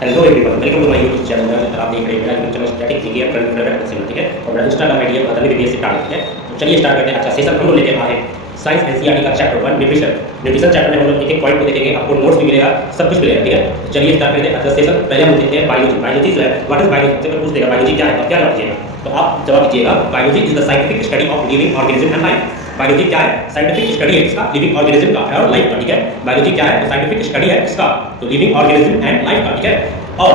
Hello everyone, welcome to my YouTube channel. आप देख रहे हैं मेरा YouTube channel static GK and current affair excel, ठीक है। और मेरा इंस्टाग्राम आईडी है अदरली वीडियो से टारगेट, ठीक है। तो चलिए स्टार्ट करते हैं। अच्छा सेशन हम लोग लेके आए हैं साइंस एनसीईआरटी का चैप्टर 1 न्यूट्रिशन। न्यूट्रिशन चैप्टर में हम लोग एक एक पॉइंट को देखेंगे, आपको नोट्स भी मिलेगा, सब कुछ मिलेगा, ठीक है। तो चलिए स्टार्ट करते हैं। अच्छा सेशन पहले हम देखते हैं बायोलॉजी। बायोलॉजी जो है व्हाट इज बायोलॉजी, से पूछ देगा बायोलॉजी क्या है, तो क्या जवाब दीजिएगा। तो आप जवाब दीजिएगा biology is the scientific study of living organism and life. Biology क्या है? साइंटिफिक स्टडी है इसका लिविंग ऑर्गेनिज्म का और लाइफ का, ठीक है। बायोलॉजी क्या है? तो साइंटिफिक स्टडी है इसका तो लिविंग ऑर्गेनिज्म एंड लाइफ का, ठीक है। और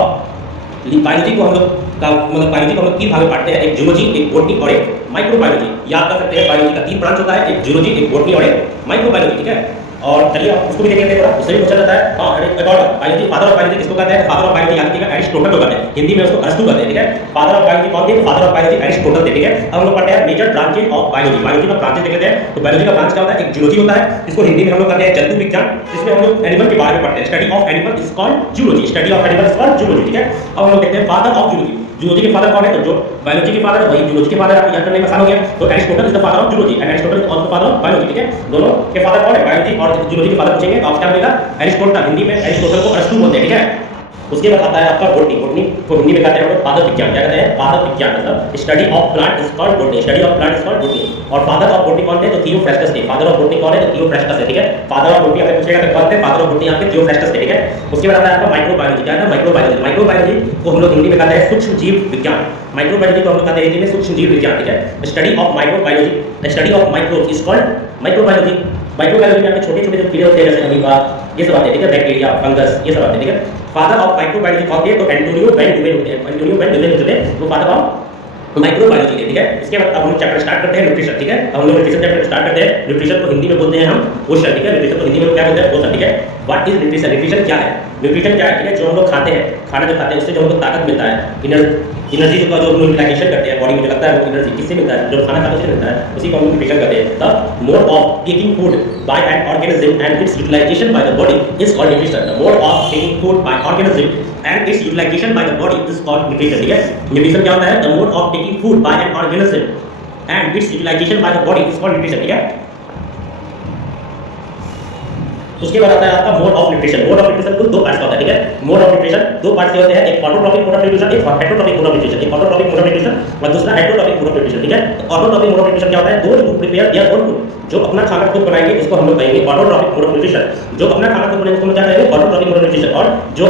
बायोलॉजी को हम लोग का मतलब बायोलॉजी को हम लोग तीन भाग में बांटते हैं, एक जूलॉजी, एक बॉटनी और एक माइक्रोबायोलॉजी। याद कर सकते हैं बायोलॉजी का तीन ब्रांच होता है, एक जूलॉजी, एक बॉटनी और एक माइक्रोबायोलॉजी, ठीक है। और चलिए आप उसको भी देखेंगे थोड़ा, उससे भी पूछा जाता है। हां, एक और बायोलॉजी, फादर ऑफ बायोलॉजी किसको कहते हैं? फादर ऑफ बायोलॉजी याद कीजिएगा एरिस्टोटल को कहते हैं, हिंदी में उसको अरस्तु कहते हैं, ठीक है। फादर ऑफ बायोलॉजी कौन थे? फादर ऑफ बायोलॉजी एरिस्टोटल थे, ठीक है। अब हम लोग पढ़ते हैं major branches of biology. Biology का ब्रांचेस देख लेते हैं। तो बायोलॉजी का ब्रांच क्या होता है? एक जूलॉजी होता है, इसको हिंदी में हम लोग कहते हैं जंतु विज्ञान, जिसमें हम लोग एनिमल के बारे में पढ़ते हैं। Study of animal is called zoology, study of animal is called zoology, ठीक है। अब हम लोग देखते हैं फादर ऑफ जूलॉजी। जूलॉजी के फादर कौन है? तो जो बायोलॉजी के फादर है वही जूलॉजी के फादर, आपको याद करने में आसान हो गया। तो Aristotle is the father of zoology and Aristotle is also father of biology, ठीक है। दोनों के फादर कौन है? बायोलॉजी और जूलॉजी के फादर पूछेंगे तो आप क्या मिलेगा? एरिस्टोटल, हिंदी में एरिस्टोटल को अरस्तु बोलते हैं, ठीक है। उसके बाद आता है आपका बॉटनी। बॉटनी को हिंदी में कहते हैं पादप विज्ञान। क्या कहते हैं? पादप विज्ञान, मतलब study of plant is called botany, study of plant is called botany. और फादर ऑफ बॉटनी कौन थे? तो थियोफ्रास्टस थे। फादर ऑफ बॉटनी कौन है? तो थियोफ्रास्टस है, ठीक है। फादर ऑफ बॉटनी आपसे पूछेगा तो कौन थे? फादर ऑफ बॉटनी आपके थियोफ्रास्टस थे, ठीक है। उसके बाद आता है आपका माइक्रोबायोलॉजी। क्या है? माइक्रोबायोलॉजी। माइक्रोबायोलॉजी को हम लोग हिंदी में कहते हैं सूक्ष्म जीव विज्ञान। माइक्रोबायोलॉजी को हम लोग कहते हैं हिंदी में सूक्ष्म जीव विज्ञान, ठीक है। Study of microbiology, study of microbes is called microbiology. Microbiology में आपके छोटे-छोटे जो कीड़े होते हैं जैसे अमीबा, ये सब आते हैं, ठीक है। बैक्टीरिया, फंगस, ये सब आते हैं, ठीक है। फादर ऑफ माइक्रोबायोलॉजी कौन थे? तो एंटोनियो वैन ड्यूवेन होते हैं। एंटोनियो वैन ड्यूवेन होते हैं वो फादर ऑफ माइक्रोबायोलॉजी के, ठीक है। इसके बाद अब हम चैप्टर स्टार्ट करते हैं न्यूट्रिशन, ठीक है। अब हम लोग न्यूट्रिशन चैप्टर स्टार्ट करते हैं। न्यूट्रिशन को हिंदी में बोलते हैं हम पोषण, ठीक है। न्यूट्रिशन को हिंदी में क्या बोलते हैं? पोषण, ठीक है। What is nutrition? न्यूट्रिशन क्या है? न्यूट्रिशन क्या है, ठीक है। जो हम लोग खाते हैं, खाना जो खाते हैं उससे जो हमको ताकत मिलता है, एनर्जी का जो हम लोग यूटिलाइजेशन करते हैं बॉडी में, जो लगता है वो एनर्जी किससे मिलता है? जो खाना खाते से मिलता है, उसी को हम लोग न्यूट्रिशन कहते हैं। The mode of taking food by an organism and its utilisation by the body is called nutrition. The mode of taking food by organism and its utilization by the body is called nutrition, ठीक है। Nutrition क्या होता है? the mode of taking food by an organism and its utilization by the body is called nutrition, ठीक है। उसके बाद आता है आपका mode of nutrition. Mode of nutrition कुल दो पार्ट्स का होता है, ठीक है। मोड ऑफ न्यूट्रिशन दो पार्ट्स के होते हैं, एक ऑटोट्रॉपिक मोड ऑफ न्यूट्रिशन, एक हेटरोट्रॉपिक मोड ऑफ न्यूट्रिशन। एक ऑटोट्रॉपिक मोड ऑफ न्यूट्रिशन और दूसरा हेटरोट्रॉपिक मोड ऑफ न्यूट्रिशन, ठीक है। तो ऑटोट्रॉपिक मोड ऑफ न्यूट्रिशन क्या होता है? Those who prepare their own food, जो अपना खाना खुद बनाएंगे उसको हम लोग कहेंगे ऑटोट्रॉपिक मोड ऑफ न्यूट्रिशन। जो अपना खाना खुद बनाएंगे उसको हम क्या कहेंगे? Autotrophic mode of nutrition. और जो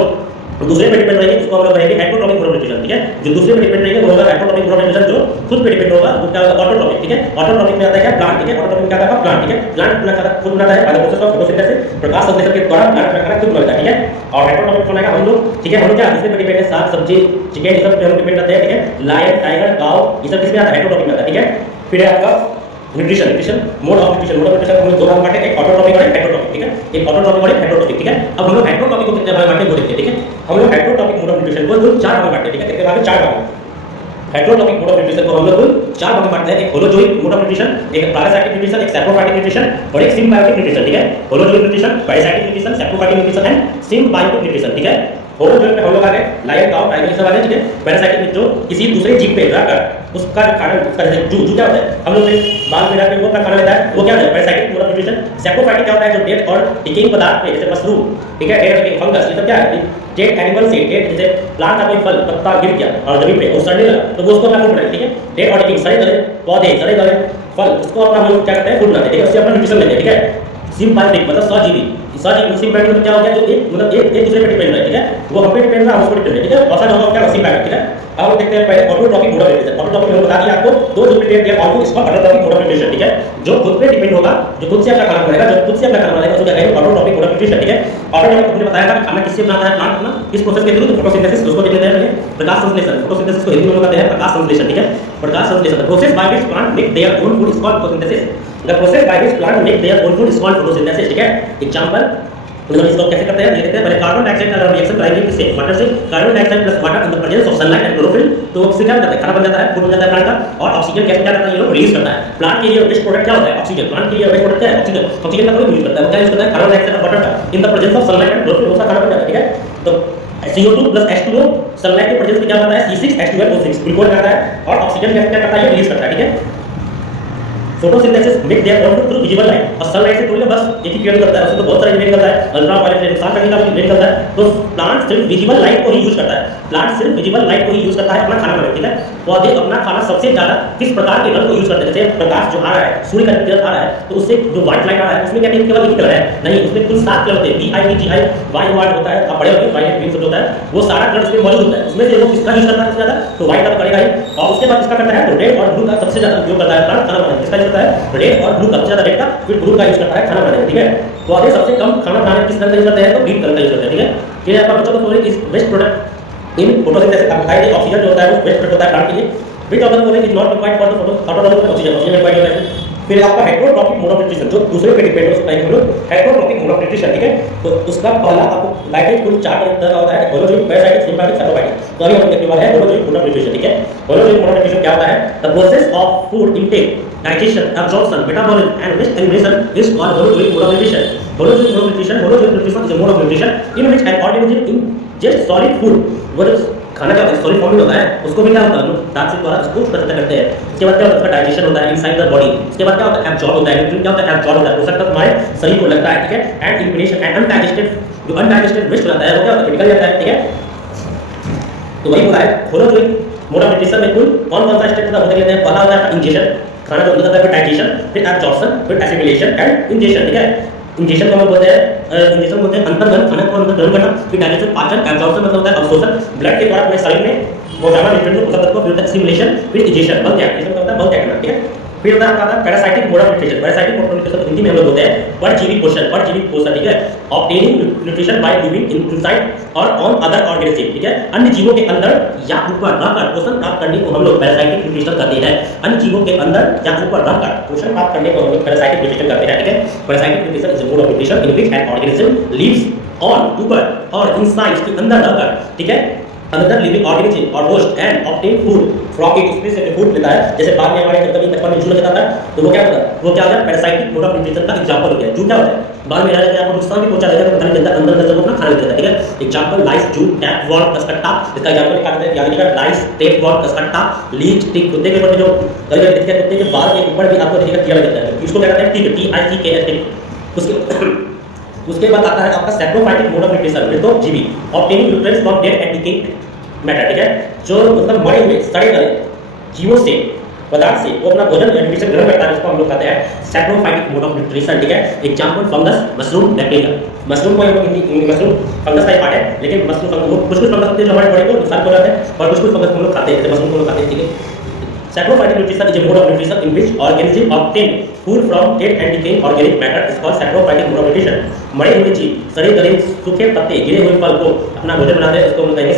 दूसरे पे डिपेंड रहेंगे उसको हम लोग कहेंगे हेटरोट्रॉपिक मोड ऑफ न्यूट्रिशन, ठीक है। जो दूसरे पे डिपेंड रहेंगे वो होगा हेटरोट्रॉपिक मोड ऑफ न्यूट्रिशन, जो खुद पे डिपेंड होगा वो क्या होगा? ऑटोट्रॉपिक, ठीक है। ऑटोट्रॉपिक में आता है क्या? प्लांट, ठीक है। ऑटोट्रॉपिक में क्या आता है? प्लांट, ठीक है। प्लांट अपना खाना खुद बनाता है by the process of photosynthesis, प्रकाश संश्लेषण के द्वारा प्लांट अपना खाना खुद बनाता है, ठीक है। और हेटरोट्रॉपिक बनाएगा हम लोग, ठीक है। हम लोग क्या दूसरे पे डिपेंड है, साग सब्जी चिकन, ये सब पे हम डिपेंड करते हैं, ठीक है। लायन, टाइगर, काऊ, ये सब किसमें आता है? हेटरोट्रॉपिक में आता है, ठीक है। फिर है आपका nutrition. Nutrition mode of nutrition, mode of nutrition हम लोग दो भाग बांटे, एक ऑटोट्रॉपिक और एक हेटरोट्रॉपिक, ठीक है। एक ऑटोट्रॉपिक और एक हेटरोट्रॉपिक, ठीक है। अब हम लोग हेटरोट्रॉपिक को कितने भाग बांटे वो देखते हैं, ठीक है। हम लोग हेटरोट्रॉपिक मोड ऑफ न्यूट्रिशन को कुल चार भाग बांटते हैं, ठीक है। कितने भाग? चार भाग। हेटरोट्रॉपिक मोड ऑफ न्यूट्रिशन को हम लोग कुल चार भाग में बांटते हैं, एक होलोजोइक मोड ऑफ न्यूट्रिशन, एक पैरासाइटिक न्यूट्रिशन, एक सैप्रोफाइटिक न्यूट्रिशन और एक सिम्बायोटिक न्यूट्रिशन, ठीक है। Holozoic nutrition, parasitic nutrition, saprophytic nutrition and symbiotic nutrition, ठीक है। होलोजोइक में हम लोग आ गए लायन, काऊ, टाइगर, ये सब आ गए, ठीक है। पैरासाइटिक में जो किसी दूसरे जीव पे रहकर उसका खाना, उसका जैसे जू क्या होता है? हम लोग बाल में रहकर वो अपना खाना लेता है, वो क्या होता है? Parasitic mode of nutrition. Saprophytic क्या होता है? जो डेड और डिकेइंग पदार्थ पे जैसे मशरूम, ठीक है, डेड फंगस, ये सब क्या है? डेड एनिमल से, डेड जैसे प्लांट का कोई फल पत्ता गिर गया और जमीन पे और सड़ने लगा तो वो उसको अपना फूड बनाए, ठीक है। डेड और डिकेइंग सड़े गले पौधे, सड़े गले फल, उसको अपना हम लोग क्या करते हैं? फूड बनाते हैं, ठीक है। उससे अपना न्यूट्रिशन लेते हैं, ठीक है। सिम्बायोटिक मतलब सजीवी, सजीवी सिम्बायोटिक मतलब क्या हो गया? जो एक मतलब एक दूसरे पे डिपेंड है, ठीक है। वो हम पे डिपेंड है, हम उस पर डिपेंड है, ठीक है। ऐसा होगा क्या? सिम्बायोटिक, ठीक है। अब हम देखते हैं पहले autotrophic mode of nutrition. Autotrophic में बता दिया आपको, दो जो प्रिपेयर किया ऑटो इसका ऑटोट्रॉपिक मोड ऑफ न्यूट्रिशन, ठीक है। जो खुद पे डिपेंड होगा, जो खुद से अपना खाना बनाएगा, जो खुद से अपना खाना बनाएगा उसको क्या कहेंगे? ऑटोट्रॉपिक मोड ऑफ न्यूट्रिशन, ठीक है। ऑटोट्रॉपिक हमने बताया था कि खाना किससे बनाता है? प्लांट अपना किस प्रोसेस के थ्रू? फोटोसिंथेसिस, उसको देख लेते हैं पहले। प्रकाश संश्लेषण, फोटोसिंथेसिस को हिंदी में कहते हैं प्रकाश संश्लेषण, ठीक है। प्रकाश संश्लेषण, the process by which plant make their own food is called photosynthesis. The process by which plant make their own food is called photosynthesis, ठीक है। एग्जांपल मतलब इसको कैसे करते हैं ये देखते हैं। पहले कार्बन डाइऑक्साइड का रिएक्शन कराएंगे किससे? वाटर से। Carbon dioxide plus water in the presence of sunlight and chlorophyll, तो इससे क्या होता है? खाना बन जाता है, फूड बन जाता है प्लांट का। और ऑक्सीजन गैस क्या करता है? ये लोग रिलीज करता है। प्लांट के लिए वेस्ट प्रोडक्ट क्या होता है? ऑक्सीजन। प्लांट के लिए वेस्ट प्रोडक्ट क्या है? ऑक्सीजन। ऑक्सीजन का कोई यूज करता है, वो क्या यूज करता है? कार्बन डाइऑक्साइड और वाटर का in the presence of sunlight and chlorophyll, वो सा खाना बन जाता है, ठीक है। तो CO2 प्लस H2O सनलाइट के प्रेजेंस में क्या होता है? C6H12O6 ग्लूकोज आता है और ऑक्सीजन गैस क्या करता है? ये रिलीज करता है, ठीक है। Photosynthesis make their on through visible light, और सनलाइट से थोड़ी ना बस एक ही किरण करता है, उससे तो बहुत सारे इमेज करता है, अल्ट्रा वायलेट रे नुकसान करने का भी इमेज करता है। तो प्लांट सिर्फ विजिबल लाइट को ही यूज करता है, प्लांट सिर्फ विजिबल लाइट को ही यूज करता है अपना खाना बनाने, ठीक है। पौधे अपना खाना सबसे ज्यादा किस प्रकार के रंग को यूज करते हैं, जैसे प्रकाश जो आ रहा है, सूर्य का किरण आ रहा है, तो उससे जो व्हाइट लाइट आ रहा है उसमें क्या केवल एक कलर है नहीं, उसमें कुल 7 कलर होते हैं, VITGI वाई वर्ड होता है, आप पढ़े होंगे वायलेट ग्रीन सब होता है, वो सारा कलर उसमें मौजूद होता है। उसमें से वो किसका यूज करता है सबसे ज्यादा, तो व्हाइट का करेगा ही, और उसके बाद इसका करता है तो रेड और ब्लू का सबसे ज्यादा उपयोग करता है प्लांट खाना बनाने, किसका यूज करता है, रेड और ब्लू का, सबसे ज्यादा रेड का, फिर ब्लू का यूज करता है खाना बनाने, ठीक है। पौधे सबसे कम खाना बनाने किस तरह का यूज करते हैं, तो ग्रीन कलर का यूज करते हैं, ठीक है। फिर आपका बच्चों को is best product in photosynthesis, आप बताइए ऑक्सीजन जो होता है वो बेस्ट प्रोडक्ट होता है प्लांट के लिए, which of the following is not required for the photosynthesis, oxygen, oxygen required होता है। फिर आपका हेटेरोट्रॉपिक मोड ऑफ न्यूट्रिशन, जो दूसरे पे डिपेंड हो सकता है, हम लोग हेटेरोट्रॉपिक मोड ऑफ न्यूट्रिशन, ठीक है। तो उसका पहला आपको गाइडेड कुल 4 तरह का होता है, होलोजोइक, पैरासाइटिक, सिम्बायोटिक, साइटोबायोटिक। तो अभी हम देखने वाले हैं होलोजोइक मोड ऑफ न्यूट्रिशन, ठीक है। होलोजोइक मोड ऑफ न्यूट्रिशन क्या होता है, the process of food intake, digestion, absorption, metabolism and waste elimination is called holozoic mode of nutrition. Holozoic mode of nutrition, holozoic nutrition is a mode of nutrition in which an organism ingests solid food, वो जो खाना का solid form में होता है उसको भी क्या होता है, दांत से द्वारा उसको प्रत्यक्ष करते हैं। उसके बाद क्या होता है, उसका डाइजेशन होता है इनसाइड द बॉडी। उसके बाद क्या होता है, एब्जॉर्ब होता है, न्यूट्रिएंट क्या होता है, एब्जॉर्ब होता है, पोषक तत्व हमारे शरीर को लगता है, ठीक है। एंड इलिमिनेशन एंड अनडाइजेस्टेड, जो अनडाइजेस्टेड वेस्ट होता है वो क्या होता है, निकल जाता है, ठीक है। तो वही बोला है होलोजोइक मोड ऑफ न्यूट्रिशन में कुल कौन-कौन सा स्टेप होता है, पहला होता है इंजेक्शन, खाना जो अंदर जाता है, फिर डाइजेशन, फिर एब्जॉर्प्शन, फिर एसिमिलेशन एंड इंजेक्शन, ठीक है। इंजेक्शन को हम बोलते हैं, इंजेक्शन बोलते हैं अंतर्गत खाना को अंदर ग्रहण करना, फिर डाइजेशन पाचन, एब्जॉर्प्शन मतलब होता है अवशोषण, ब्लड के द्वारा अपने शरीर में पहुंचाना न्यूट्रिएंट को, पोषक तत्व को, फिर होता है एसिमिलेशन, फिर इंजेक्शन, बल त्याग, इसका मतलब होता है बल त्याग करना, ठीक है। फिर होता है parasitic mode of nutrition, parasitic mode of nutrition Hindi में हम लोग बोलते हैं परजीवी पोषण, परजीवी पोषण, ठीक है। Obtaining nutrition by living inside और ऑन अदर ऑर्गेनिज्म, ठीक है। अन्य जीवों के अंदर या ऊपर रहकर पोषण प्राप्त करने को हम लोग पैरासाइटिक न्यूट्रिशन कहते हैं। अन्य जीवों के अंदर या ऊपर रहकर पोषण प्राप्त करने को हम लोग पैरासाइटिक न्यूट्रिशन कहते हैं, ठीक है। Parasitic nutrition is a mode of nutrition in which an organism lives on, ऊपर और इनसाइड के अंदर रहकर, ठीक है, अंदर लिविंग ऑर्गेनिज्म और host and obtain food from it, उसमें से फूड लेता है। जैसे बाद में हमारे कभी बचपन में जू लग जाता है तो वो क्या होता है, वो क्या होता है, पैरासाइटिक मोड ऑफ न्यूट्रिशन का एग्जांपल हो गया। जू क्या होता है, बाद में जाके आपको नुकसान भी पहुंचा देगा, पता नहीं चलता, अंदर अंदर वो खाना लेता है, ठीक है। एग्जांपल लाइस, जू, टैप वॉल, कसकट्टा, इसका एग्जांपल क्या कहते हैं, यानी कि लाइस, टैप वॉल, कसकट्टा, लीच, टिक, कुत्ते के ऊपर जो कभी देखते हैं, कुत्ते के बाल के ऊपर भी आपको देखिएगा कीड़ा लगता है, इसको क्या कहते हैं, टिक, TICK, टिक। उसके बाद आता है आपका सैप्रोफाइटिक मोड ऑफ न्यूट्रिशन, फिर तो जीवी, obtaining nutrients from dead and decaying matter, ठीक है। जो मतलब मरे हुए सड़े गले जीवों से, पदार्थ से वो अपना भोजन न्यूट्रिशन ग्रहण करता है, उसको हम लोग कहते हैं सैप्रोफाइटिक मोड ऑफ न्यूट्रिशन, ठीक है। Example fungus, mushroom, bacteria. Mushroom को हम लोग हिंदी मशरूम फंगस का ही पार्ट है, लेकिन मशरूम कुछ फंगस होते हैं जो हमारे बॉडी को नुकसान पहुंचाते हैं, और कुछ फंगस हम लोग खाते हैं, जैसे मशरूम को लोग खाते हैं, ठीक है। Saprophytic nutrition is a mode of nutrition in which organism obtain food from dead and decaying organic matter is called saprophytic mode of nutrition. मरे हुए जीव, सड़े गले सूखे पत्ते, गिरे हुए फल को अपना भोजन बनाते हैं, उसको हम लोग कहेंगे